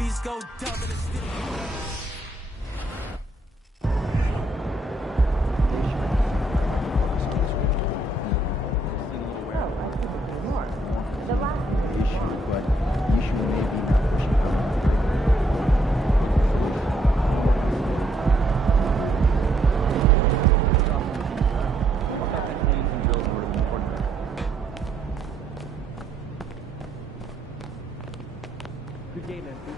beats go dumb and it's still. Good game, MP.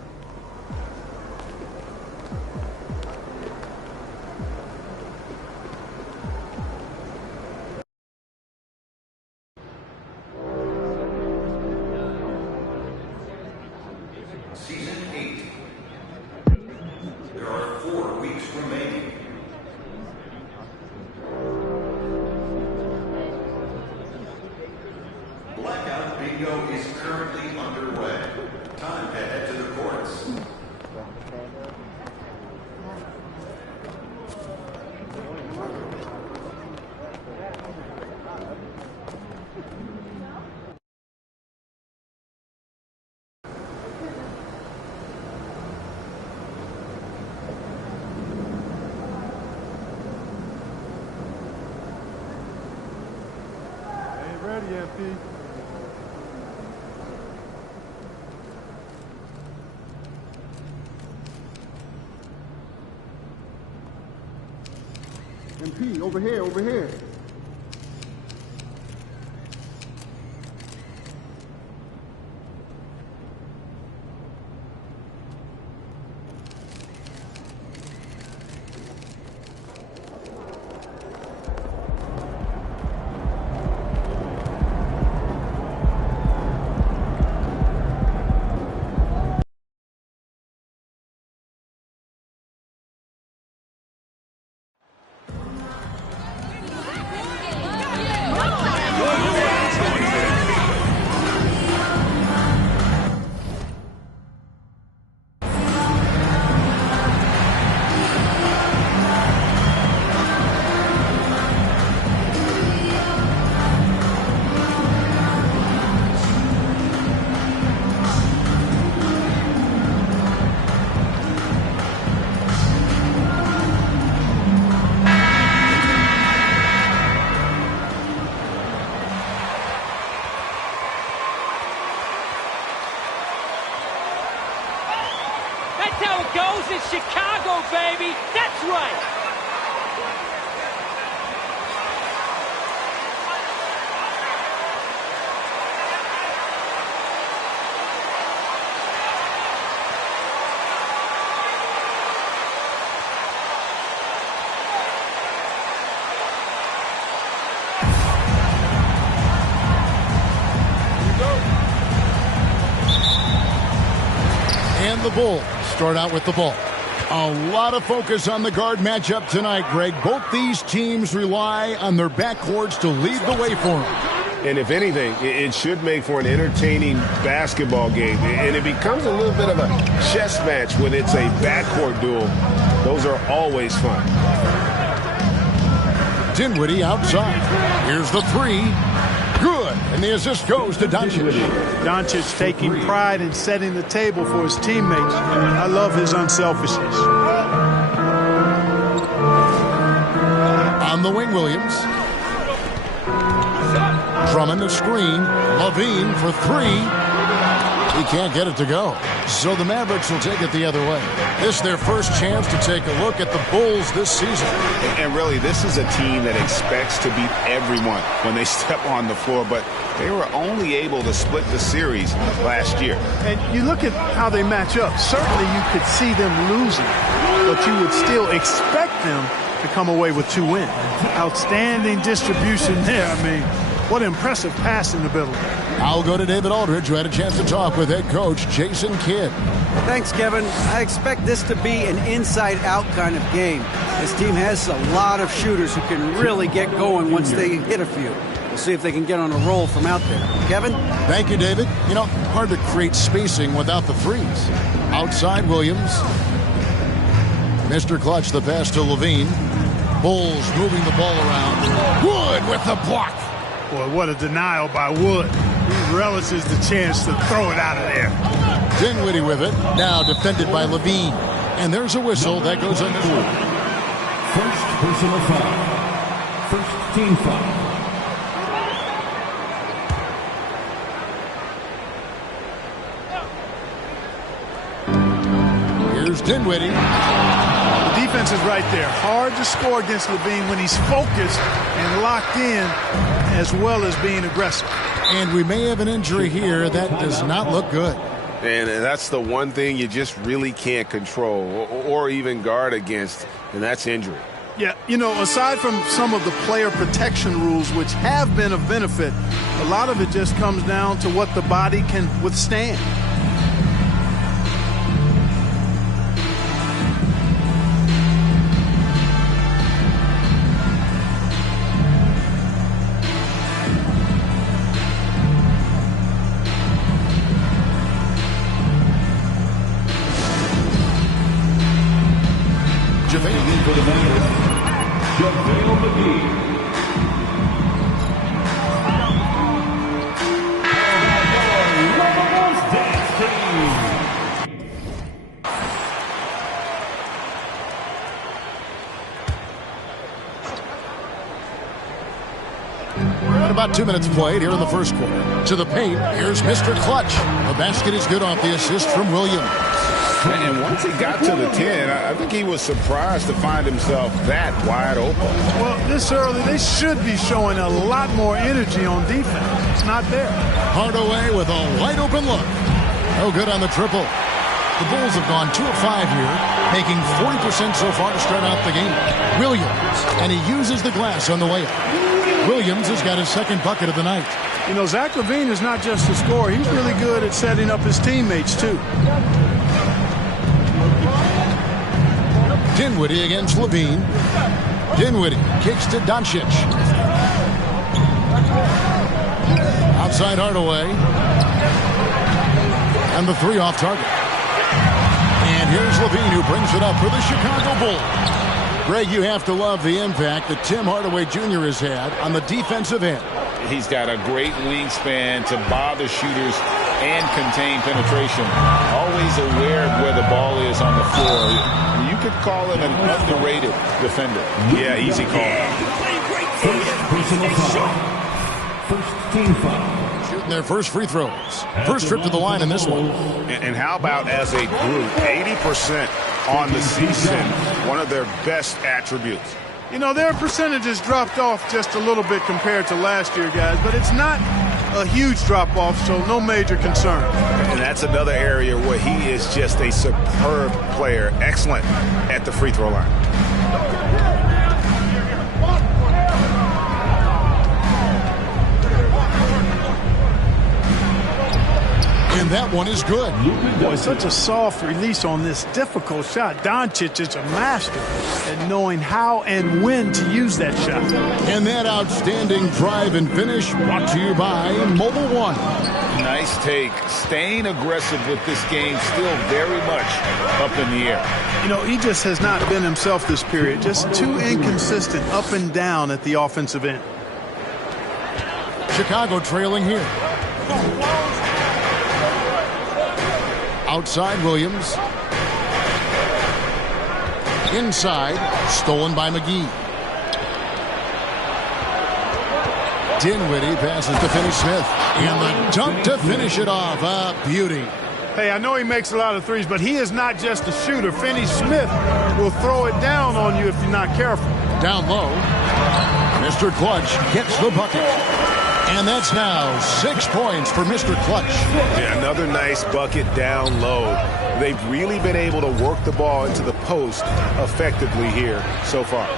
Season 8. There are 4 weeks remaining. Blackout Bingo is currently underway. Time to head to the courts. Ain't ready, MP. MP, over here, over here. That's how it goes in Chicago, baby. That's right. And the Bulls start out with the ball. A lot of focus on the guard matchup tonight, Greg. Both these teams rely on their backcourts to lead the way for them. And if anything, it should make for an entertaining basketball game. And it becomes a little bit of a chess match when it's a backcourt duel. Those are always fun. Dinwiddie outside. Here's the three. Good. And the assist goes to Doncic. Doncic taking pride in setting the table for his teammates. I love his unselfishness. On the wing, Williams. Drummond a screen. Levine for three. He can't get it to go. So the Mavericks will take it the other way. This is their first chance to take a look at the Bulls this season. And really, this is a team that expects to beat everyone when they step on the floor, but they were only able to split the series last year. And you look at how they match up. Certainly you could see them losing, but you would still expect them to come away with 2 wins. Outstanding distribution there. I mean, what impressive passing ability. I'll go to David Aldridge, who had a chance to talk with head coach Jason Kidd. Thanks, Kevin. I expect this to be an inside-out kind of game. This team has a lot of shooters who can really get going once they hit a few. We'll see if they can get on a roll from out there. Kevin? Thank you, David. You know, hard to create spacing without the threes. Outside, Williams. Mr. Clutch, the pass to Levine. Bulls moving the ball around. Wood with the block. Boy, what a denial by Wood. He relishes the chance to throw it out of there. Dinwiddie with it. Now defended by Levine. And there's a whistle that goes on the board. First personal foul. First team foul. Here's Dinwiddie. The defense is right there. Hard to score against Levine when he's focused and locked in as well as being aggressive. And we may have an injury here that does not look good. And that's the one thing you just really can't control or even guard against, and that's injury. Yeah, you know, aside from some of the player protection rules, which have been of benefit, a lot of it just comes down to what the body can withstand. JaVale for the Vanderbilt. JaVale McGee. About 2 minutes played here in the first quarter. To the paint, here's Mr. Clutch. The basket is good off the assist from Williams. And once he got to the 10, I think he was surprised to find himself that wide open. Well, this early, they should be showing a lot more energy on defense. It's not there. Hardaway with a wide open look. No good on the triple. The Bulls have gone 2 of 5 here, making 40% so far to start out the game. Williams, and he uses the glass on the layup. Williams has got his second bucket of the night. You know, Zach LaVine is not just a scorer. He's really good at setting up his teammates, too. Dinwiddie against Levine. Dinwiddie kicks to Doncic. Outside Hardaway. And the 3 off target. And here's Levine who brings it up for the Chicago Bulls. Greg, you have to love the impact that Tim Hardaway Jr. has had on the defensive end. He's got a great wingspan to bother shooters and contain penetration. Always aware of where the ball is on the floor. You could call him an underrated defender. Yeah, easy call. First personal foul. First team foul. Shooting their first free throws. First trip to the line in this one. And how about as a group, 80% on the season, one of their best attributes. You know, their percentages dropped off just a little bit compared to last year, guys, but it's not a huge drop-off, so no major concern. And that's another area where he is just a superb player, excellent at the free throw line. And that one is good. Boy, such a soft release on this difficult shot. Doncic is a master at knowing how and when to use that shot. And that outstanding drive and finish brought to you by Mobile One. Nice take. Staying aggressive with this game, still very much up in the air. You know, he just has not been himself this period. Just too inconsistent up and down at the offensive end. Chicago trailing here. Outside Williams. Inside, stolen by McGee. Dinwiddie passes to Finney-Smith. And the dunk to finish it off. A beauty. Hey, I know he makes a lot of threes, but he is not just a shooter. Finney-Smith will throw it down on you if you're not careful. Down low. Mr. Clutch gets the bucket. And that's now 6 points for Mr. Clutch. Yeah, another nice bucket down low. They've really been able to work the ball into the post effectively here so far.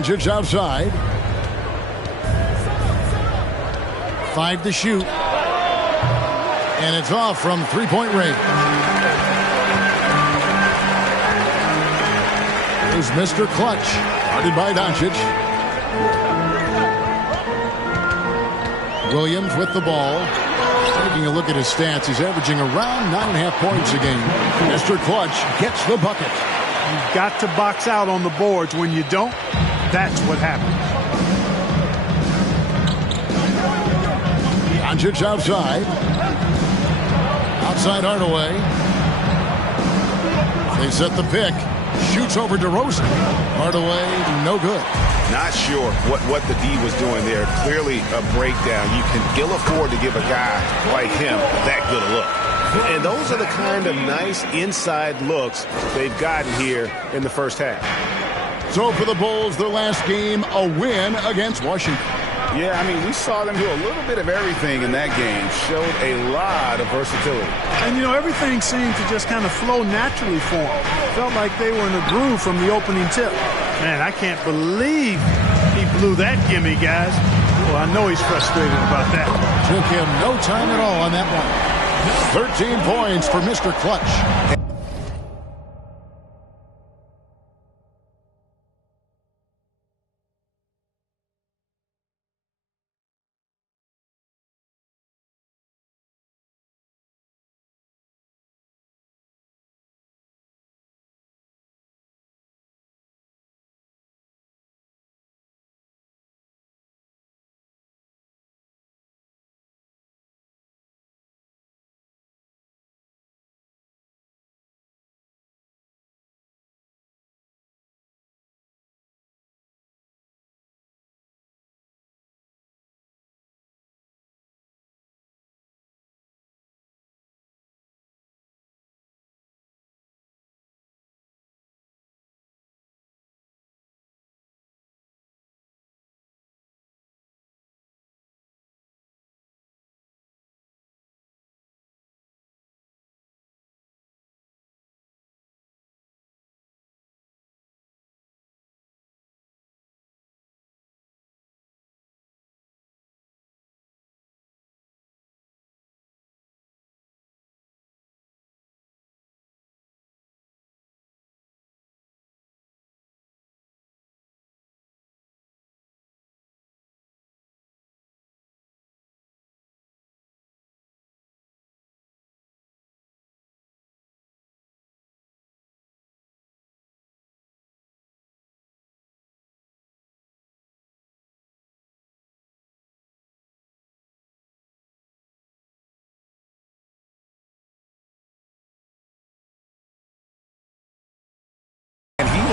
Doncic outside. 5 to shoot. And it's off from three-point range. Here's Mr. Clutch, guarded by Doncic. Williams with the ball. Taking a look at his stats, he's averaging around 9.5 points a game. Mr. Clutch gets the bucket. You've got to box out on the boards. When you don't, that's what happens. Doncic outside. Outside Hardaway. They set the pick. Shoots over DeRozan. Hardaway, no good. Not sure what the D was doing there. Clearly a breakdown. You can ill afford to give a guy like him that good a look. And those are the kind of nice inside looks they've gotten here in the first half. So for the Bulls, their last game, a win against Washington. Yeah, I mean, we saw them do a little bit of everything in that game. Showed a lot of versatility. And, you know, everything seemed to just kind of flow naturally for them. Felt like they were in a groove from the opening tip. Man, I can't believe he blew that gimme, guys. Well, I know he's frustrated about that. Took him no time at all on that one. 13 points for Mr. Clutch.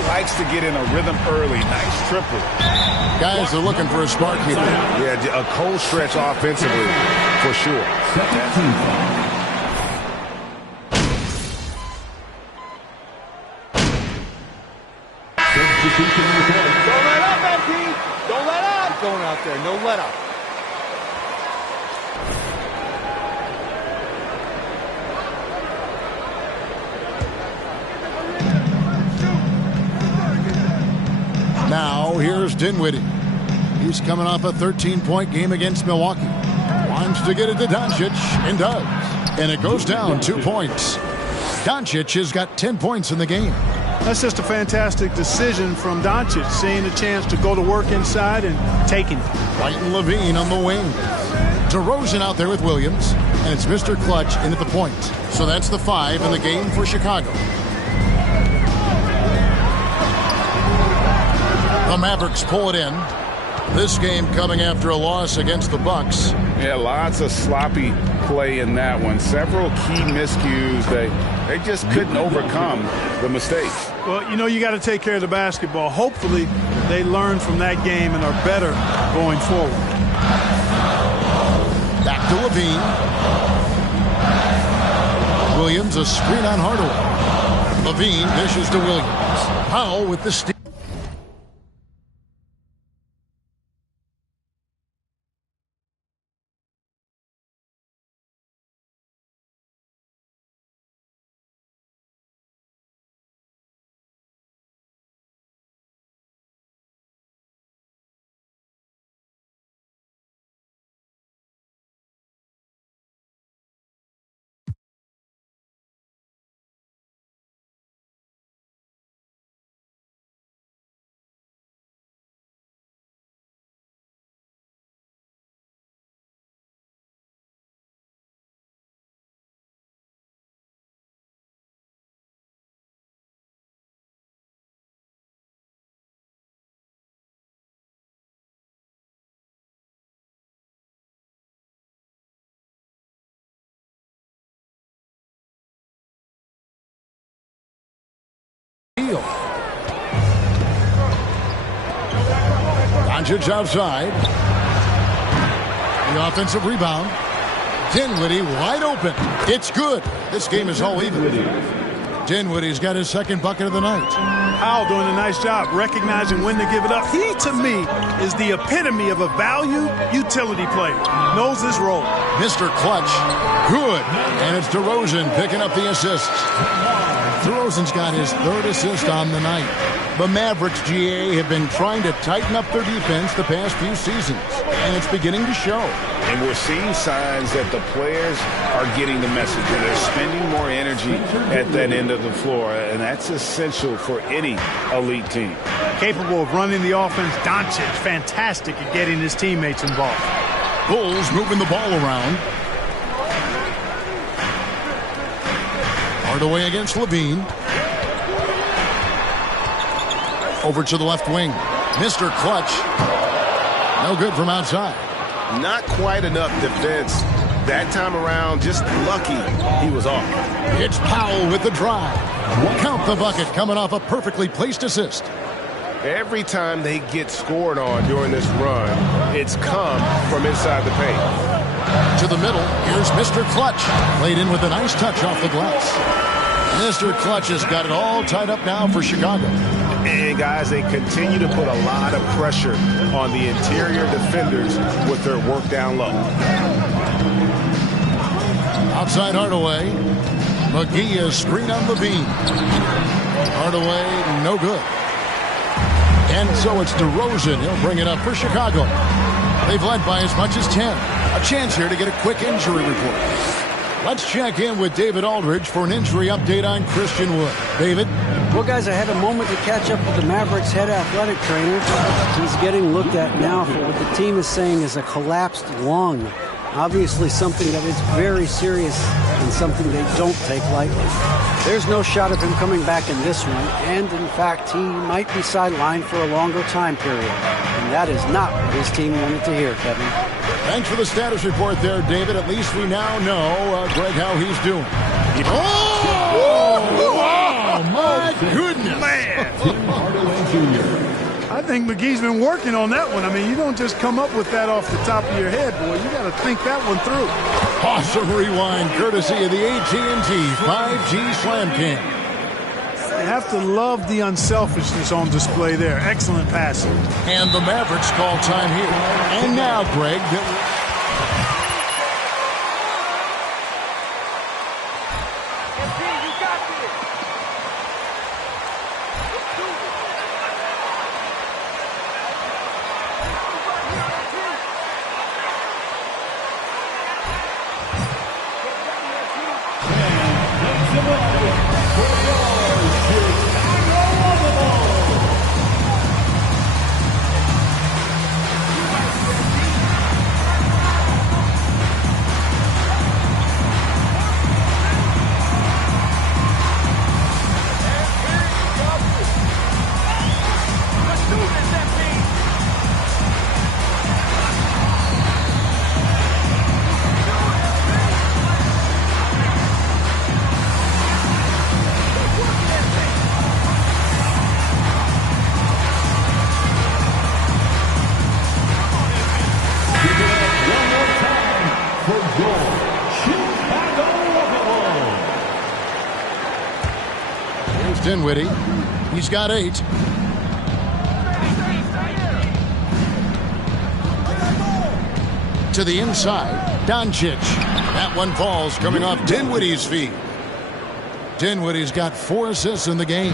Likes to get in a rhythm early. Nice triple. Guys are looking for a spark here. Yeah, a cold stretch offensively, for sure. Don't let up, MP. Don't let up. Going out there. No let up. Now, here's Dinwiddie. He's coming off a 13-point game against Milwaukee. Wants to get it to Doncic, and does. And it goes down 2 points. Doncic has got 10 points in the game. That's just a fantastic decision from Doncic, seeing a chance to go to work inside and taking it. White and Levine on the wing. DeRozan out there with Williams, and it's Mr. Clutch in at the point. So that's the 5 in the game for Chicago. The Mavericks pull it in. This game coming after a loss against the Bucks. Yeah, lots of sloppy play in that one. Several key miscues. They just couldn't overcome the mistakes. Well, you know, you got to take care of the basketball. Hopefully, they learn from that game and are better going forward. Back to Levine. Williams, a screen on Hardaway. Levine dishes to Williams. Powell with the steal. Doncic outside. The offensive rebound. Dinwiddie wide open. It's good. This game is all even. Dinwiddie's got his second bucket of the night. Powell doing a nice job recognizing when to give it up. He, to me, is the epitome of a value utility player. Knows his role. Mr. Clutch. Good. And it's DeRozan picking up the assists. DeRozan's got his third assist on the night. The Mavericks, GA, have been trying to tighten up their defense the past few seasons, and it's beginning to show. And we're seeing signs that the players are getting the message, and they're spending more energy at that end of the floor, and that's essential for any elite team. Capable of running the offense, Doncic, fantastic at getting his teammates involved. Bulls moving the ball around. Hardaway against Levine. Over to the left wing. Mr. Clutch. No good from outside. Not quite enough defense. That time around, just lucky he was off. It's Powell with the drive. Count the bucket coming off a perfectly placed assist. Every time they get scored on during this run, it's come from inside the paint. To the middle, here's Mr. Clutch. Laid in with a nice touch off the glass. Mr. Clutch has got it all tied up now for Chicago. And, guys, they continue to put a lot of pressure on the interior defenders with their work down low. Outside Hardaway. McGee is screen on Levine. Hardaway, no good. And so it's DeRozan. He'll bring it up for Chicago. They've led by as much as 10. A chance here to get a quick injury report. Let's check in with David Aldridge for an injury update on Christian Wood. David? Well, guys, I had a moment to catch up with the Mavericks head athletic trainer. He's getting looked at now for what the team is saying is a collapsed lung. Obviously something that is very serious and something they don't take lightly. There's no shot of him coming back in this one, and in fact, he might be sidelined for a longer time period. And that is not what his team wanted to hear, Kevin. Thanks for the status report there, David. At least we now know, Greg, how he's doing. Oh, my goodness. Man. I think McGee's been working on that one. I mean, you don't just come up with that off the top of your head, boy. You got to think that one through. Awesome rewind, courtesy of the AT&T 5G Slam Cam. You have to love the unselfishness on display there. Excellent passing. And the Mavericks call time here. And now, Greg, Dinwiddie. He's got 8. To the inside, Doncic. That one falls coming off Dinwiddie's feet. Dinwiddie's got 4 assists in the game.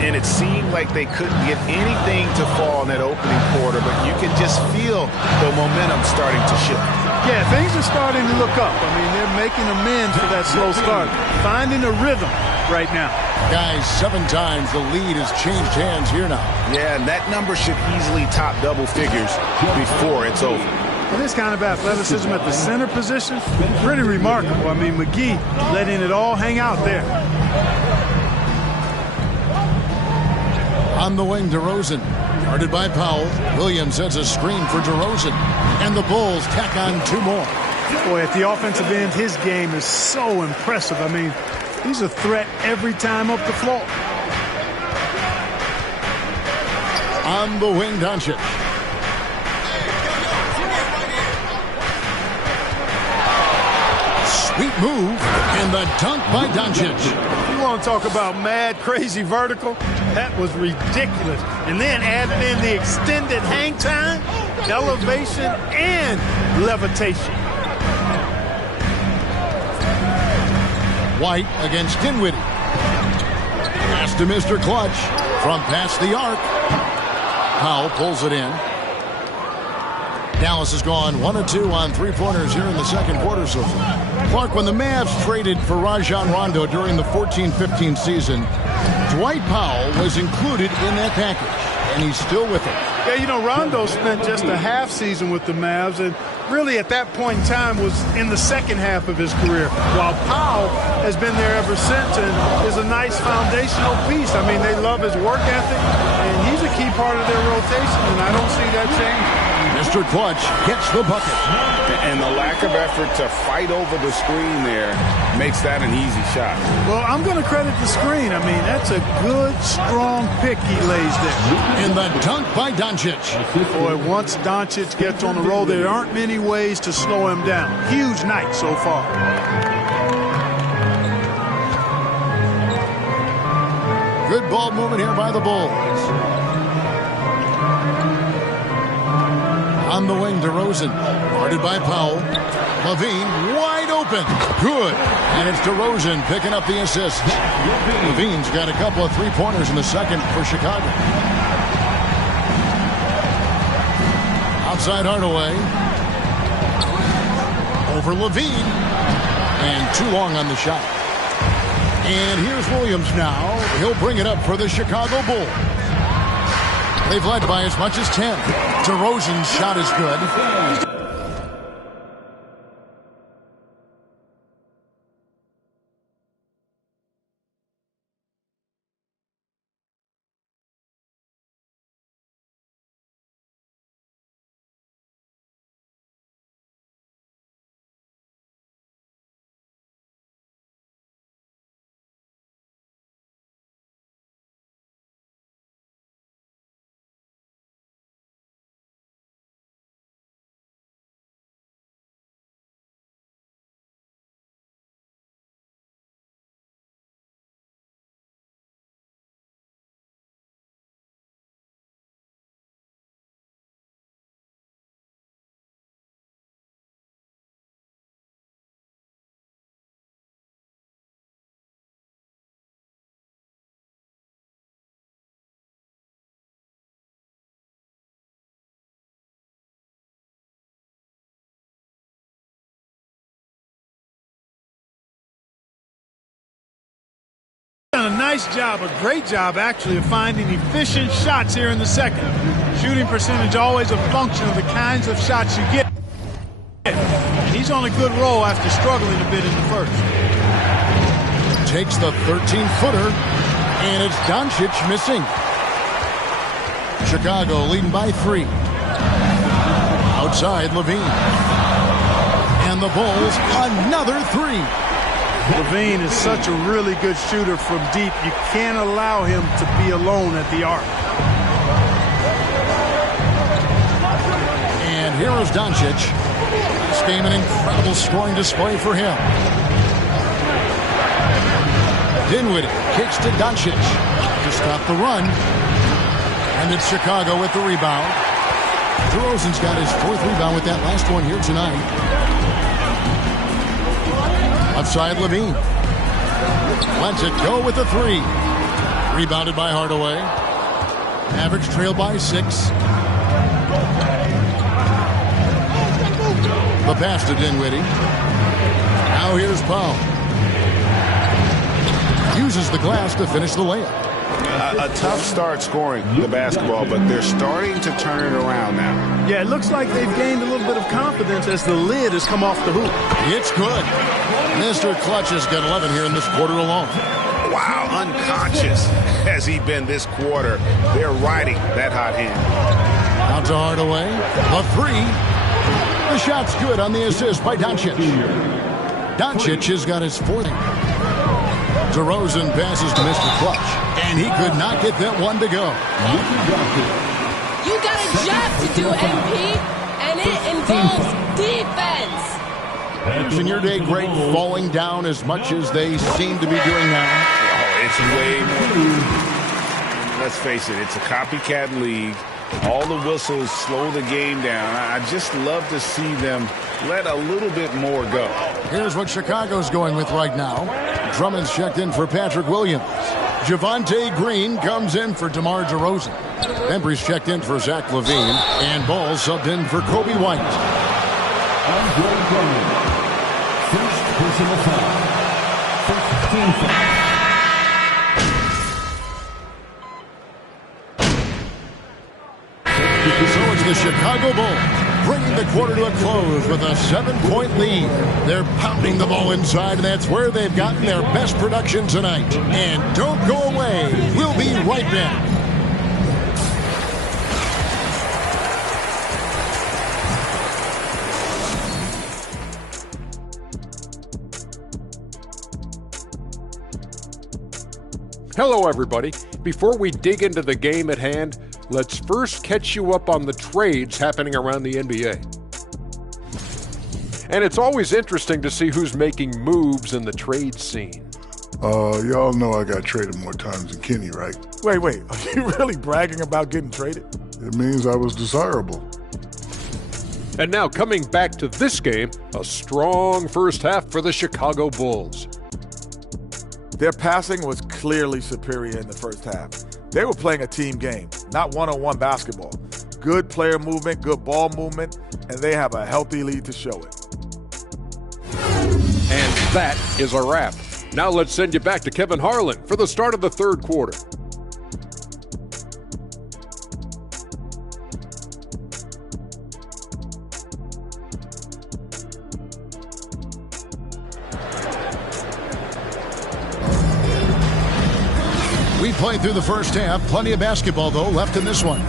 And it seemed like they couldn't get anything to fall in that opening quarter, but you can just feel the momentum starting to shift. Yeah, things are starting to look up. I mean, they're making amends for that slow start. Finding a rhythm right now. Guys, 7 times the lead has changed hands here now. Yeah, and that number should easily top double figures before it's over. And this kind of athleticism at the center position, pretty remarkable. I mean, McGee letting it all hang out there. On the wing, DeRozan. Guarded by Powell. Williams sets a screen for DeRozan. And the Bulls tack on 2 more. Boy, at the offensive end, his game is so impressive. I mean, he's a threat every time up the floor. On the wing, Doncic. Sweet move, and the dunk by Doncic. You want to talk about mad, crazy vertical? That was ridiculous. And then added in the extended hang time, elevation, and levitation. White against Dinwiddie. Pass to Mr. Clutch from past the arc. Powell pulls it in. Dallas has gone 1 of 2 on three-pointers here in the second quarter so far. Clark, when the Mavs traded for Rajon Rondo during the 14-15 season, Dwight Powell was included in that package, and he's still with them. Yeah, you know, Rondo spent just a half season with the Mavs, and really at that point in time was in the second half of his career, while Powell has been there ever since and is a nice foundational piece. I mean, they love his work ethic, and he's a key part of their rotation, and I don't see that changing. Mr. Clutch gets the bucket. And the lack of effort to fight over the screen there makes that an easy shot. Well, I'm going to credit the screen. I mean, that's a good, strong pick he lays there. And the dunk by Doncic. Boy, once Doncic gets on the roll, there aren't many ways to slow him down. Huge night so far. Good ball movement here by the Bulls. On the wing, DeRozan, guarded by Powell. Levine, wide open. Good. And it's DeRozan picking up the assist. Levine's got a couple of three-pointers in the second for Chicago. Outside Hardaway. Over Levine. And too long on the shot. And here's Williams now. He'll bring it up for the Chicago Bulls. They've led by as much as 10. DeRozan's shot is good. Done a nice job, a great job actually, of finding efficient shots here in the second. Shooting percentage always a function of the kinds of shots you get. He's on a good roll after struggling a bit in the first. Takes the 13-footer, and it's Doncic missing. Chicago leading by 3. Outside, Levine. And the Bulls, another 3. Levine is such a really good shooter from deep. You can't allow him to be alone at the arc. And here is Doncic. This game an incredible scoring display for him. Dinwiddie kicks to Doncic to stop the run. And it's Chicago with the rebound. DeRozan's got his 4th rebound with that last one here tonight. Outside Levine. Lets it go with the 3. Rebounded by Hardaway. Mavericks trail by 6. The pass to Dinwiddie. Now here's Powell. Uses the glass to finish the layup. A tough start scoring the basketball, but they're starting to turn it around now. Yeah, it looks like they've gained a little bit of confidence as the lid has come off the hoop. It's good. Mr. Clutch has got 11 here in this quarter alone. Wow, unconscious has he been this quarter. They're riding that hot hand. Out to Hardaway. A 3. The shot's good on the assist by Doncic. Doncic has got his 4th. DeRozan passes to Mr. Clutch, and he could not get that one to go. You got a job to do, MP, and it involves defense. In your day, Greg, falling down as much as they seem to be doing now? Oh, it's way more. Let's face it, it's a copycat league. All the whistles slow the game down. I just love to see them let a little bit more go. Here's what Chicago's going with right now. Drummond's checked in for Patrick Williams. Javonte Green comes in for DeMar DeRozan. Embry's checked in for Zach LaVine. And Ball subbed in for Kobe White. Andre Drummond. First personal foul. First team foul. So it's the Chicago Bulls bringing the quarter to a close with a 7-point lead. They're pounding the ball inside, and that's where they've gotten their best production tonight. And don't go away. We'll be right back. Hello, everybody. Before we dig into the game at hand, let's first catch you up on the trades happening around the NBA. And it's always interesting to see who's making moves in the trade scene. Y'all know I got traded more times than Kenny, right? Wait, are you really bragging about getting traded? It means I was desirable. And now coming back to this game, a strong first half for the Chicago Bulls. Their passing was clearly superior in the first half. They were playing a team game, not one-on-one basketball. Good player movement, good ball movement, and they have a healthy lead to show it. And that is a wrap. Now let's send you back to Kevin Harlan for the start of the third quarter. We played through the first half. Plenty of basketball, though, left in this one.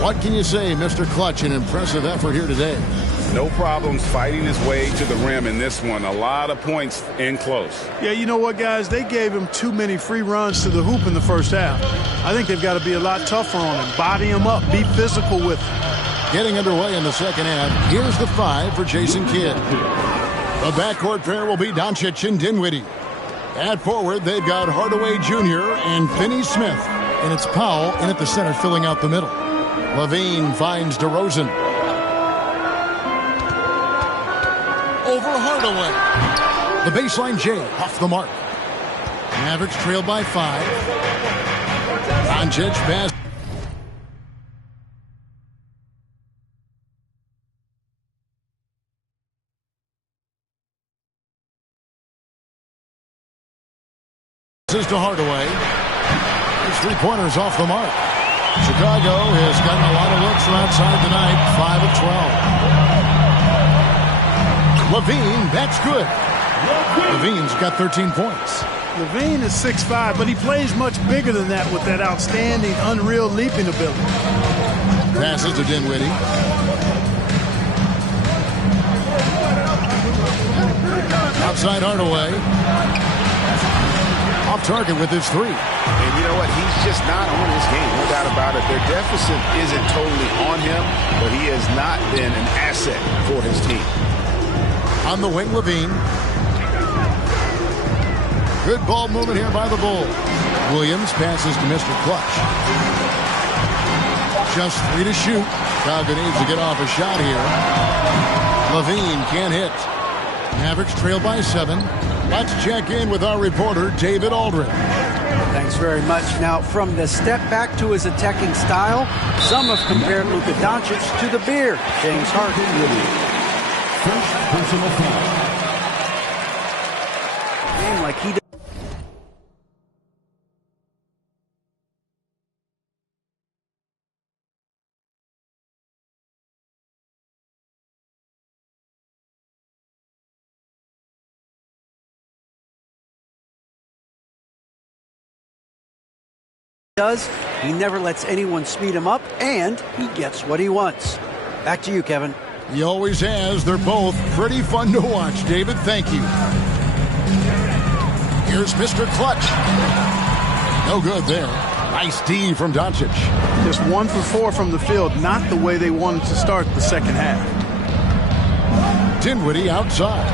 What can you say, Mr. Clutch? An impressive effort here today. No problems fighting his way to the rim in this one. A lot of points in close. Yeah, you know what, guys? They gave him too many free runs to the hoop in the first half. I think they've got to be a lot tougher on him. Body him up. Be physical with him. Getting underway in the second half. Here's the 5 for Jason Kidd. The backcourt pair will be Doncic and Dinwiddie. At forward, they've got Hardaway Jr. and Finney-Smith. And it's Powell in at the center filling out the middle. LaVine finds DeRozan. Over Hardaway. The baseline J off the mark. Mavericks trailed by 5. Doncic pass. This is to Hardaway. His three-pointers off the mark. Chicago has gotten a lot of looks from outside tonight. 5 of 12. LaVine, that's good. LaVine's got 13 points. LaVine is 6'5", but he plays much bigger than that with that outstanding, unreal leaping ability. Passes to Dinwiddie. Outside Hardaway. Off target with his 3. And you know what? He's just not on his game. No doubt about it. Their deficit isn't totally on him, but he has not been an asset for his team. On the wing, LaVine. Good ball movement here by the Bulls. Williams passes to Mr. Clutch. Just 3 to shoot. Chicago needs to get off a shot here. LaVine can't hit. Mavericks trail by 7. Let's check in with our reporter, David Aldridge. Thanks very much. Now, from the step back to his attacking style, some have compared Luka Doncic to the Beard, James Harden. First personal foul. Game like he does. He never lets anyone speed him up, and he gets what he wants. Back to you, Kevin. He always has. They're both pretty fun to watch, David. Thank you. Here's Mr. Clutch. No good there. Nice D from Doncic. Just 1 for 4 from the field. Not the way they wanted to start the second half. Dinwiddie outside.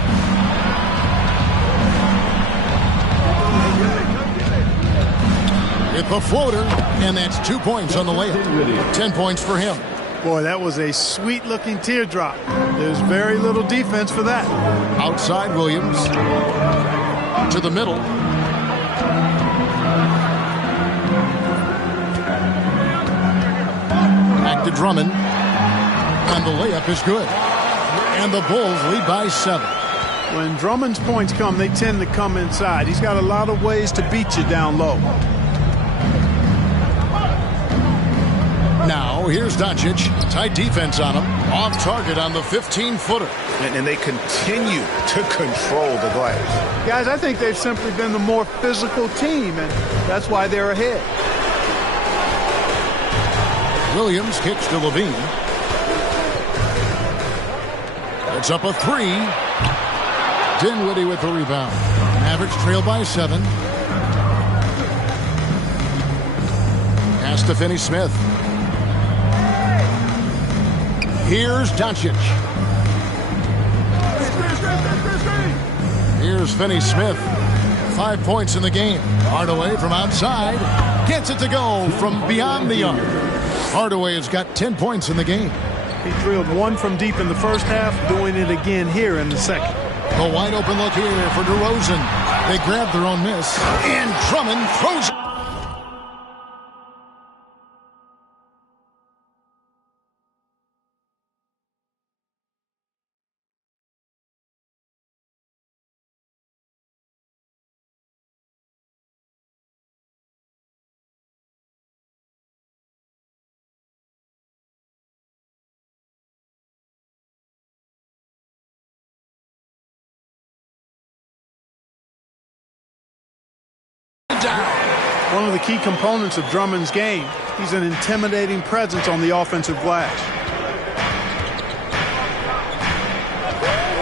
With the floater, and that's 2 points on the layup. 10 points for him. Boy, that was a sweet-looking teardrop. There's very little defense for that. Outside Williams. To the middle. Back to Drummond. And the layup is good. And the Bulls lead by 7. When Drummond's points come, they tend to come inside. He's got a lot of ways to beat you down low. Now, here's Doncic. Tight defense on him. Off target on the 15-footer. And they continue to control the glass. Guys, I think they've simply been the more physical team, and that's why they're ahead. Williams kicks to Levine. It's up a 3. Dinwiddie with the rebound. Mavericks trail by 7. Pass to Finney-Smith. Here's Doncic. Here's Finney-Smith. 5 points in the game. Hardaway from outside. Gets it to go from beyond the arc. Hardaway has got 10 points in the game. He drilled 1 from deep in the first half, doing it again here in the second. The wide open look here for DeRozan. They grab their own miss. And Drummond throws it. One of the key components of Drummond's game, he's an intimidating presence on the offensive glass.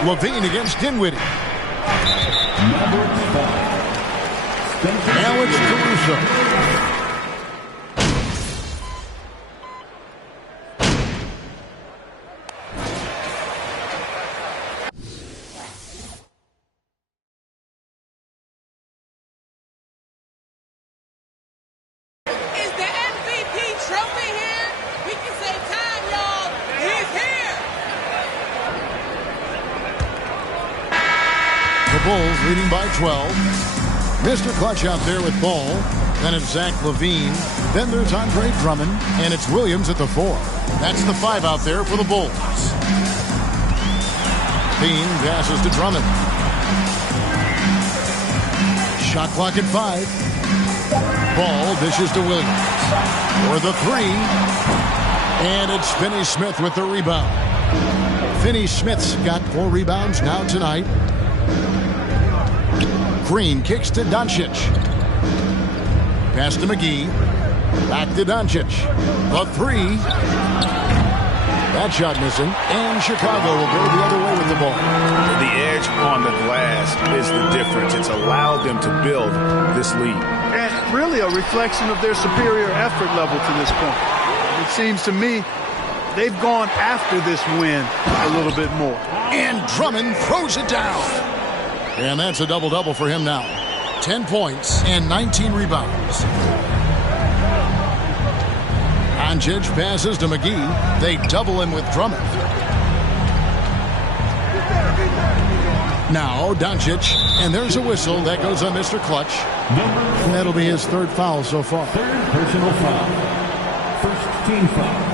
Levine against Dinwiddie. Now it's Caruso. Bulls leading by 12. Mr. Clutch out there with ball. Then it's Zach LaVine. Then there's Andre Drummond. And it's Williams at the 4. That's the 5 out there for the Bulls. LaVine passes to Drummond. Shot clock at 5. Ball dishes to Williams. For the 3. And it's Finney-Smith with the rebound. Finney-Smith's got 4 rebounds now tonight. Green kicks to Doncic. Pass to McGee. Back to Doncic. The 3. That shot missing. And Chicago will go the other way with the ball. The edge on the glass is the difference. It's allowed them to build this lead. And really a reflection of their superior effort level to this point. It seems to me they've gone after this win a little bit more. And Drummond throws it down. And that's a double-double for him now. 10 points and 19 rebounds. Doncic passes to McGee. They double him with Drummond. Now Doncic, and there's a whistle that goes on Mr. Clutch. And that'll be his 3rd foul so far. 3rd personal foul. 1st team foul.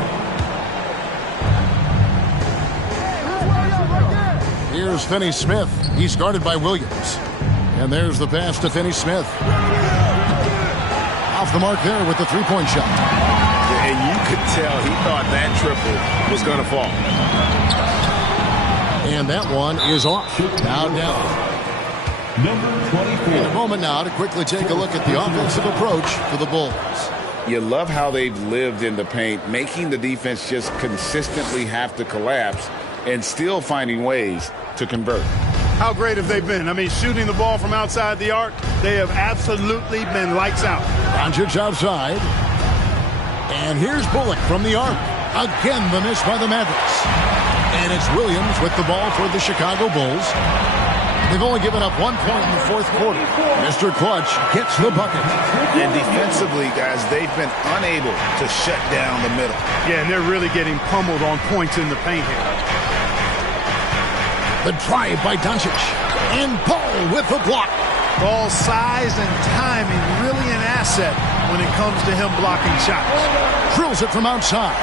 Here's Finney-Smith. He's guarded by Williams. And there's the pass to Finney-Smith. Off the mark there with the 3-point shot. And you could tell he thought that triple was going to fall. And that one is off. Now down. Number 24. In a moment now to quickly take a look at the offensive approach for the Bulls. You love how they've lived in the paint, making the defense just consistently have to collapse and still finding ways to convert. How great have they been? I mean, shooting the ball from outside the arc, they have absolutely been lights out. Doncic outside. And here's Bullock from the arc. Again, the miss by the Mavericks. And it's Williams with the ball for the Chicago Bulls. They've only given up 1 point in the fourth quarter. Mr. Clutch gets the bucket. And defensively, guys, they've been unable to shut down the middle. Yeah, and they're really getting pummeled on points in the paint here. The drive by Doncic. And Ball with the block. Ball's size and timing really an asset when it comes to him blocking shots. Drills it from outside.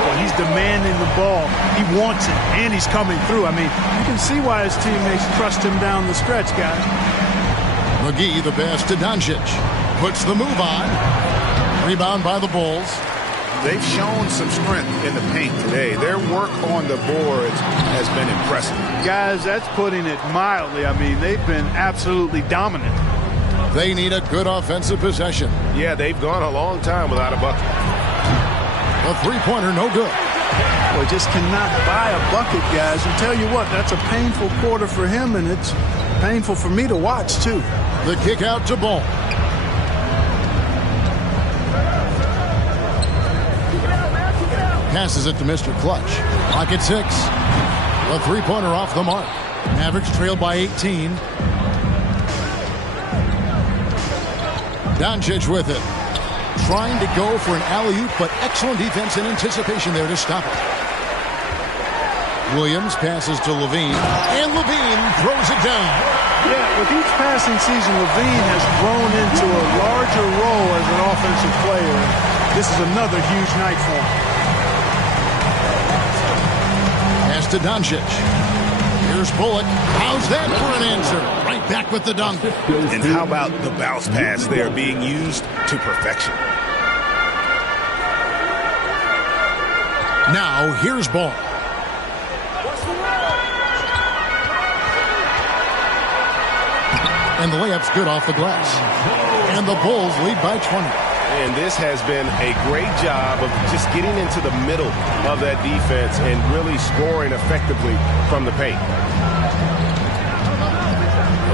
Well, he's demanding the ball. He wants it, and he's coming through. I mean, you can see why his teammates trust him down the stretch, guys. McGee the pass to Doncic. Puts the move on. Rebound by the Bulls. They've shown some strength in the paint today. Their work on the boards has been impressive. Guys, that's putting it mildly. I mean, they've been absolutely dominant. They need a good offensive possession. Yeah, they've gone a long time without a bucket. A three-pointer, no good. Boy, just cannot buy a bucket, guys. And tell you what, that's a painful quarter for him, and it's painful for me to watch, too. The kick out to Ball. Passes it to Mr. Clutch. Clock at 6. A three-pointer off the mark. Mavericks trailed by 18. Doncic with it. Trying to go for an alley-oop, but excellent defense and anticipation there to stop it. Williams passes to Levine, and Levine throws it down. Yeah, with each passing season, Levine has grown into a larger role as an offensive player. This is another huge night for him. Pass to Doncic. Here's Bullock. How's that for an answer? Right back with the dunk. And how about the bounce pass there being used to perfection? Now, here's Ball. And the layup's good off the glass. And the Bulls lead by 20. And this has been a great job of just getting into the middle of that defense and really scoring effectively from the paint.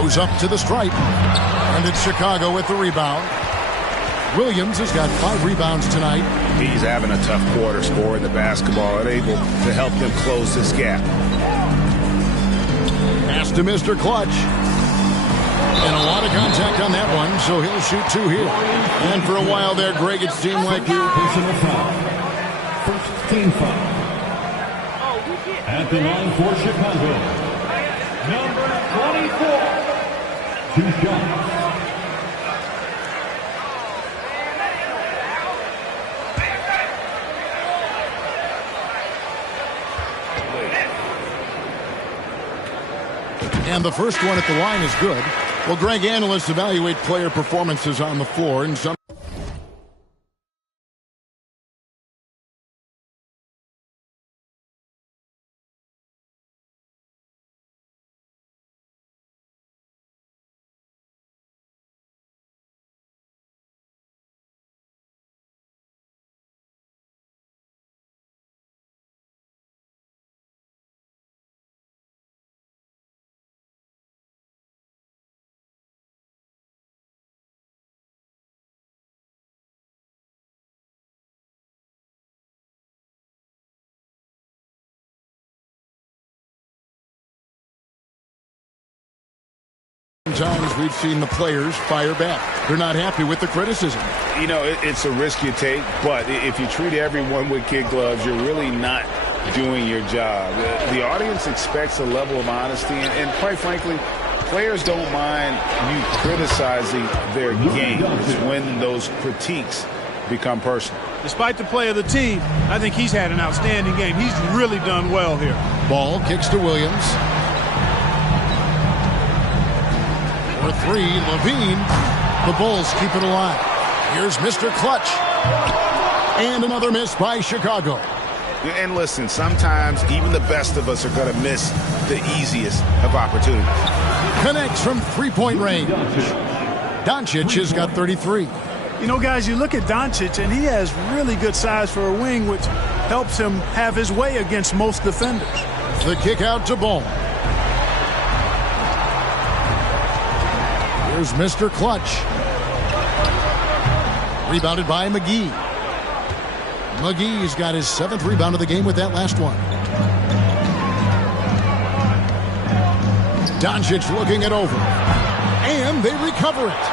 Goes up to the stripe. And it's Chicago with the rebound. Williams has got 5 rebounds tonight. He's having a tough quarter scoring the basketball and able to help them close this gap. Pass to Mr. Clutch. And a lot of contact on that one, so he'll shoot 2 here. And for a while there, Greg, it seemed like you... Personal foul. First team foul. At the line for Chicago. Number 24. 2 shots. And the first one at the line is good. Well, Greg, analysts evaluate player performances on the floor, and some... Sometimes we've seen the players fire back. They're not happy with the criticism. You know, it's a risk you take, but if you treat everyone with kid gloves, you're really not doing your job. The audience expects a level of honesty, and quite frankly, players don't mind you criticizing their game. It's when those critiques become personal. Despite the play of the team, I think he's had an outstanding game. He's really done well here. Ball kicks to Williams. For 3, Levine. The Bulls keep it alive. Here's Mr. Clutch. And another miss by Chicago. And listen, sometimes even the best of us are going to miss the easiest of opportunities. Connects from three-point range. Doncic has got 33. You know, guys, you look at Doncic, and he has really good size for a wing, which helps him have his way against most defenders. The kick out to Ball. Here's Mr. Clutch. Rebounded by McGee. McGee's got his 7th rebound of the game with that last one. Doncic looking it over. And they recover it.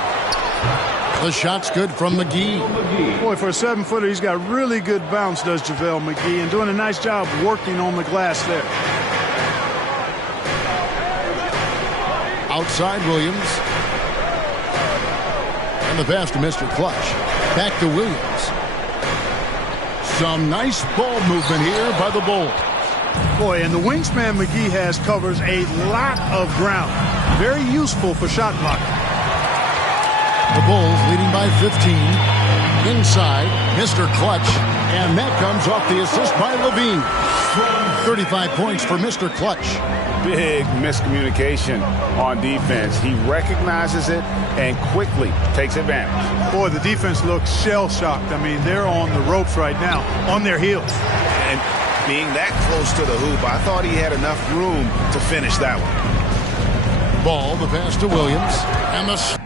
The shot's good from McGee. Boy, for a 7-footer, he's got really good bounce, does JaVale McGee, and doing a nice job working on the glass there. Outside Williams. And the pass to Mr. Clutch. Back to Williams. Some nice ball movement here by the Bulls. Boy, and the wingspan McGee has covers a lot of ground. Very useful for shot blocking. The Bulls leading by 15. Inside, Mr. Clutch. And that comes off the assist by Levine. 35 points for Mr. Clutch. Big miscommunication on defense. He recognizes it and quickly takes advantage. Boy, the defense looks shell-shocked. I mean, they're on the ropes right now, on their heels. And being that close to the hoop, I thought he had enough room to finish that one. Ball, the pass to Williams. And the...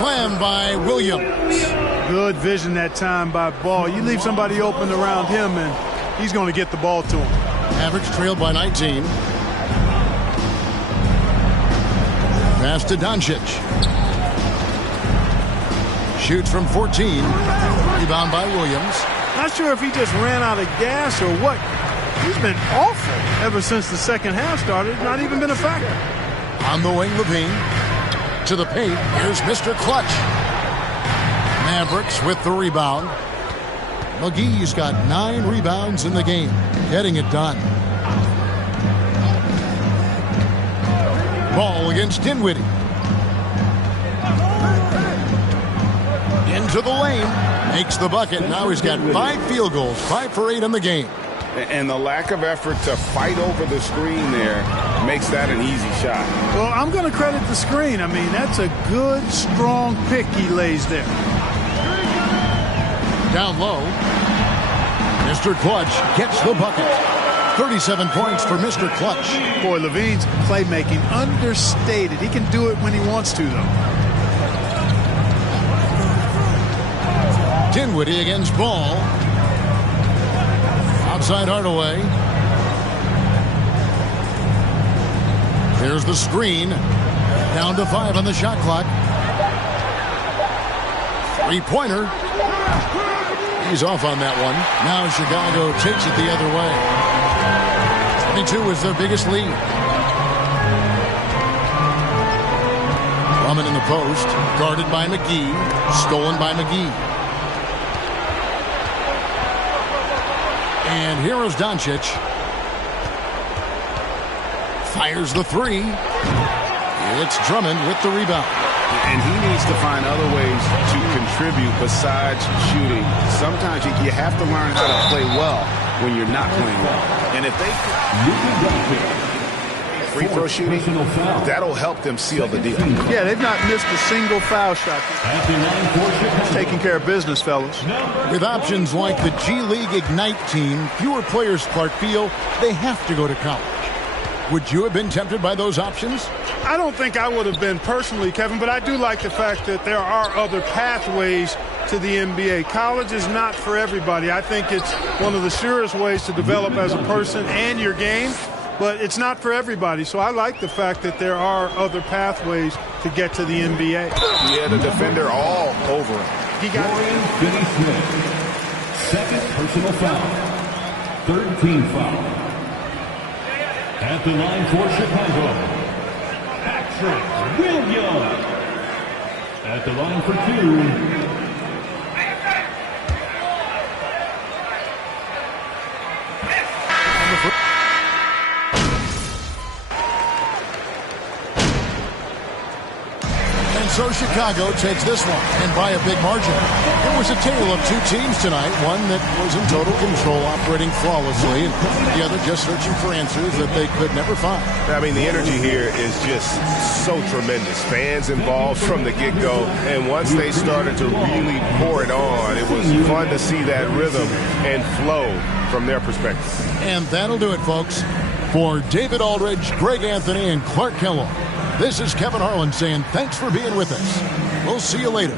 Slam by Williams. Good vision that time by Ball. You leave somebody open around him, and he's going to get the ball to him. Mavericks trailed by 19. Pass to Doncic. Shoots from 14. Rebound by Williams. Not sure if he just ran out of gas or what. He's been awful ever since the second half started. Not even been a factor. On the wing, Levine. To the paint. Here's Mr. Clutch. Mavericks with the rebound. McGee's got 9 rebounds in the game. Getting it done. Ball against Dinwiddie. Into the lane. Makes the bucket. Now he's got 5 field goals. 5 for 8 in the game. And the lack of effort to fight over the screen there makes that an easy shot. Well, I'm going to credit the screen. I mean, that's a good, strong pick he lays there. Down low. Mr. Clutch gets the bucket. 37 points for Mr. Clutch. Boy, Levine's playmaking understated. He can do it when he wants to, though. Dinwiddie against Ball. Outside Hardaway. There's the screen. Down to 5 on the shot clock. 3-pointer. He's off on that one. Now Chicago takes it the other way. 22 is their biggest lead. Drummond in the post, guarded by McGee, stolen by McGee. And here is Doncic. Fires the three. It's Drummond with the rebound. And he needs to find other ways to contribute besides shooting. Sometimes you have to learn how to play well when you're not playing well. And if they free throw shooting, that'll help them seal the deal. Yeah, they've not missed a single foul shot. Taking care of business, fellas. With options like the G League Ignite team, fewer players Clark feel they have to go to college. Would you have been tempted by those options? I don't think I would have been personally, Kevin, but I do like the fact that there are other pathways to the NBA. College is not for everybody. I think it's one of the surest ways to develop as a person and your game, but it's not for everybody. So I like the fact that there are other pathways to get to the NBA. Yeah, the defender all over him. He got Finney-Smith. Second personal foul. Third team foul. At the line for Chicago, Patrick Williams. At the line for two, So Chicago takes this one, and by a big margin. It was a tale of two teams tonight, one that was in total control, operating flawlessly, and the other just searching for answers that they could never find. I mean, the energy here is just so tremendous. Fans involved from the get-go, and once they started to really pour it on, it was fun to see that rhythm and flow from their perspective. And that'll do it, folks. For David Aldridge, Greg Anthony, and Clark Kellogg, this is Kevin Harlan saying thanks for being with us. We'll see you later.